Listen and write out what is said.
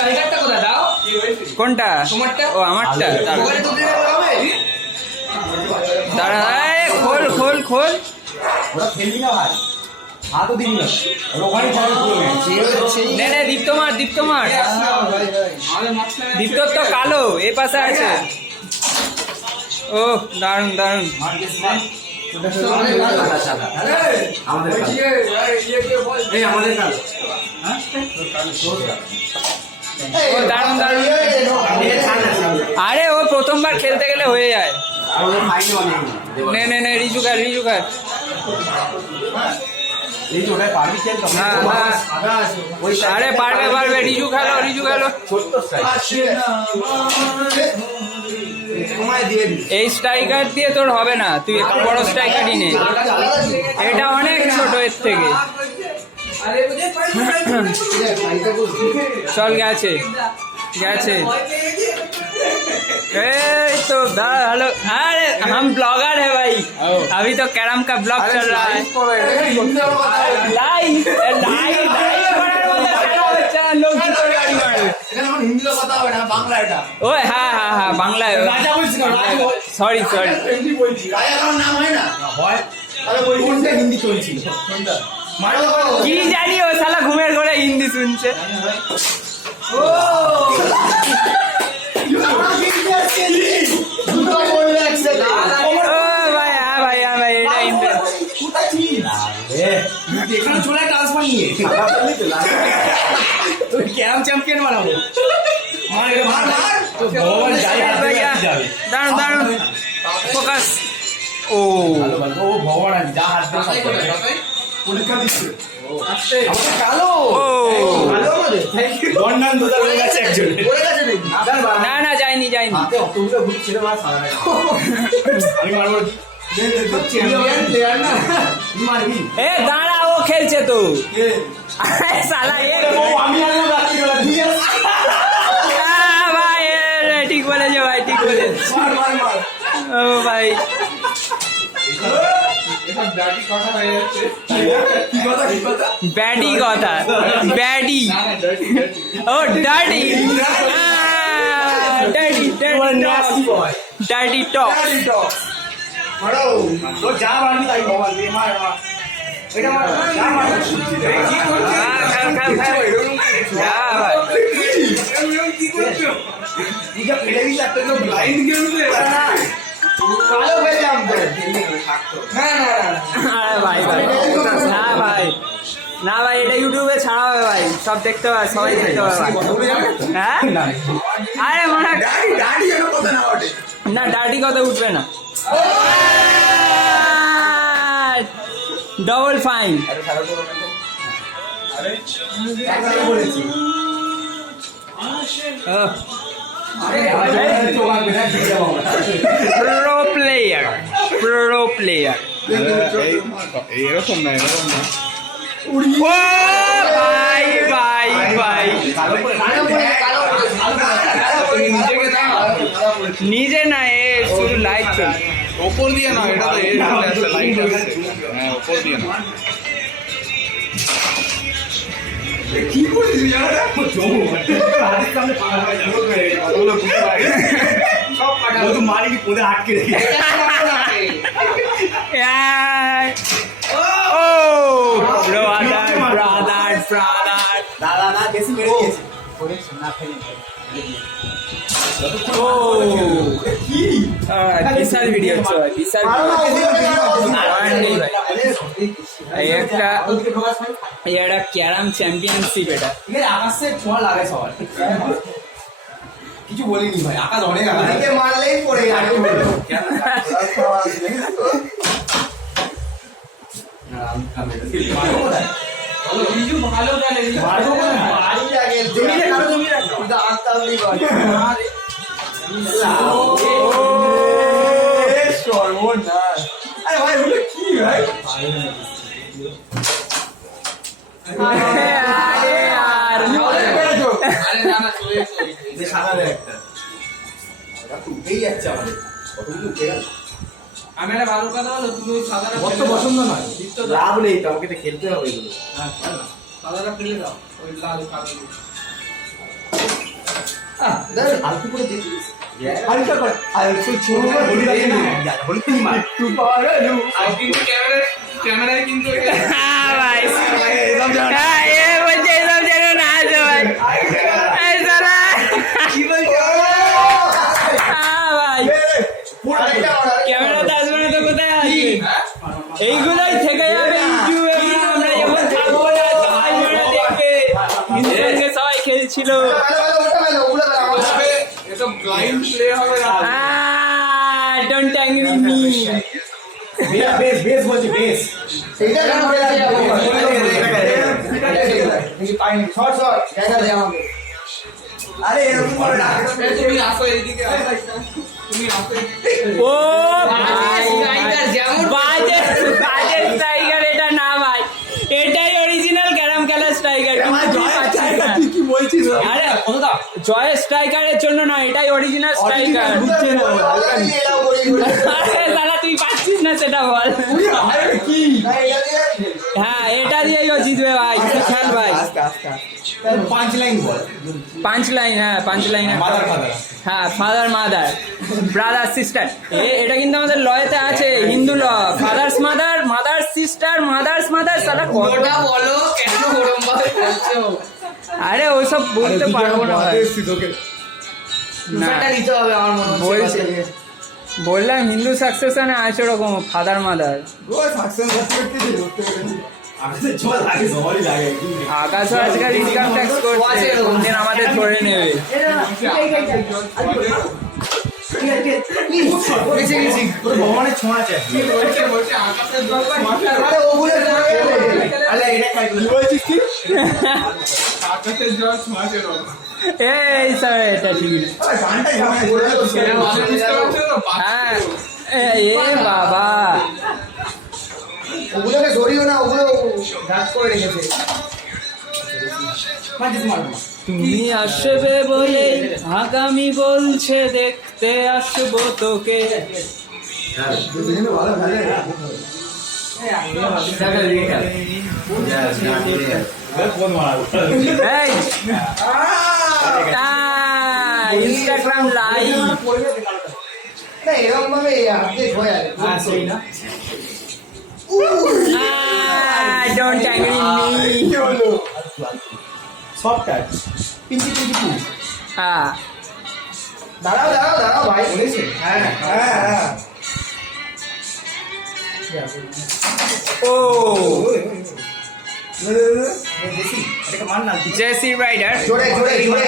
স্ট্রাইকারটা কোথায়? দাও। কোনটা? তোমারটা? ও আমারটা। দাঁড়া। ওখানে তো দিলে হবে? দাঁড়া। এই, খোল খোল খোল। ওরা খেলবি না ভাই। হাতও দিবি না। ওখানে নে নে দীপ্ত মার দীপ্ত মার দীপ্তর তো কালো এ পাশে আছে। ও দারুণ দারুণ আমাদের এই দারুণ দারুণ আরে ও প্রথমবার খেলতে গেলে হয়ে যায়। নে নে নে রিজু খার রিজু খেলতে হ্যাঁ হ্যাঁ। ওই আরে পারবে পারবে রিজু খেলো রিজু খেলো। এই স্ট্রাইকার দিয়ে তোর হবে না। তুই একটু বড় স্ট্রাইকারই নে। এটা অনেক ছোট এর থেকে। চল গেছে গেছে এই तो हेलो अरे हम ब्लॉगर है भाई अभी तो कैरम का ब्लॉग चल रहा है लाइव लाइव लोग की तो गाड़ी मारे হিন্দিতে কথা হবে না বাংলা এটা ওই হ্যাঁ হ্যাঁ হ্যাঁ বাংলায় রাজা বলছি না রাজা সরি সরি হিন্দি বলছি রাজা কারোর নাম হয় না হয় তাহলে বলছি কোনটা হিন্দি চলছিল কোনটা মারো কি জানি ও শালা ঘুমের ঘরে হিন্দি শুনছে। ও চলে ট্রান্সফার নিয়ে তুই ক্যারাম চ্যাম্পিয়ন বানাবো দাঁড়ান দাঁড়ান। ফোকাস। ও। ভগবান যা হাত। পরীক্ষা দিচ্ছে। আমাদের কালো। ও। আমাদের। বন্যান দুটা হয়ে গেছে একজন। পড়ে গেছে না না হাতে অতগুলো সারা আমি মারবো দাঁড়া ও খেলছে তো। সালা শালা আমি ও আমি ও ভাই। ব্যাডি কথা ব্যাডি। ও ডাডি। ডাডি ডাডি টপ মারো। তো যা মারবি তাই বাবা দিয়ে মার মার এটা মার যা মার। কি করছিস তুই যা ফেলে দিস একটা তো ব্লাইন্ড গেম কালো হয়ে যাম তো না না না আরে ভাই ভাই না ভাই। না ভাই এটা ইউটিউবে ছাড়া হবে ভাই। সব দেখতে হবে সবাই দেখতে হবে হ্যাঁ? আরে মনে না ডাডি কথা উঠবে না। ডবল ফাইন আরে প্রো প্লেয়ার প্রো প্লেয়ার এরকম না এরকম না ও ভাই ভাই ভাই নিজে না, এ শুধু লাইট চলছে। ওপর দিয়ে না এটা তো এর লাইট আসছে হ্যাঁ ওপর দিয়ে না কি করছিস? ইয়ারা জমো হাতের সামনে পাগল যাবে কতগুলো বুঝতে পারি সব কাটা তো মারি কোদে আটকে রেখে. Oh, brother, brother, brother. দাদা না বেশি মেরে দিয়েছে Oh. নেই ভাই। এই একটা ক্যারাম চ্যাম্পিয়নশিপ এটা আকাশে ছোঁয়া লাগে সবার কিছু বলিনি ভাই আকাশ অনেক আকাশে মারলেই পড়ে আগে বলবে বিজু ভালো খেলে বিজু মারবো? বাড়ি লাগে রাখো, সর্বনাশ। আরে ভাই, ওগুলো কি ভাই? আরে আরে আর আরে না না চলে এসো যে সাদা একটা। ওটা উঠেই যাচ্ছে আমাদের। কতগুলো। আমি একটা ভালো কথা বলো তুমি ওই সাদাটা বড্ড পছন্দ নয়। লাভ নেই তো, আমাকে খেলতে হবে এগুলো। সাদাটা ফেলে দাও ওই লাল কালো। হালকা করে আর ছোট করে হলি লাগে না? হলি তুমি একটু পারালু আর কিন্তু ক্যামেরায় ক্যামেরায় কিন্তু হ্যাঁ ভাই। এরকম জানা না ডোন্ট অ্যাংরি মি বেশ বেশ বলছি বেশ আরে এরকম করে না তুমি আসো এইদিকে তুমি আসো ও ভাই, বাজে বাজে স্ট্রাইকার এটা না। ভাই এটাই অরিজিনাল ক্যারাম খেলার কি বলছিস? আরে জয় স্ট্রাইকারের জন্য না এটাই অরিজিনাল স্ট্রাইকার বুঝছে না আরে দাদা তুই পাচ্ছিস না সেটা বল। কি? হ্যাঁ এটা দিয়েই ও জিতবে ভাই খেল ভাই। পাঁচ লাইন বল। পাঁচ লাইন হ্যাঁ পাঁচ লাইন হ্যাঁ ফাদার মাদার ব্রাদার সিস্টার এটা কিন্তু আমাদের লয়েতে আছে Hindu law. Fathers mother mother sister mothers mother কত ওটা বলো কেন ভাবে বলছো? আরে ওইসব বলতে পারব না মনে বললাম হিন্দু সাকসেশনে আছে ওরকম ফাদার মাদার আকাশ আজকাল ইনকাম ট্যাক্স করছে কোনদিন আমাদের ধরে নেবে। ভগবানের ছোঁয়া চাই আকাশের আকাশের জল ছোঁয়াচে এই স্যার এটা ঠিক মানে হ্যাঁ এ বাবা ওগুলোকে ধরিও না ওগুলো গাছ করে রেখেছে তুমি আসবে বলে আগামী বলছে দেখতে আসব তোকে এই ইনস্টাগ্রাম লাইভ না এরকম ভাবে আপডেট হয়ে যাবে ডোন্ট অ্যাংরি মি কি হলো সফট টাচ পিঞ্চি পিঞ্চি পু হ্যাঁ দাঁড়াও দাঁড়াও দাঁড়াও ভাই হ্যাঁ হ্যাঁ হ্যাঁ ও না জেসি রাইডার। জোরে জোরে জোরে।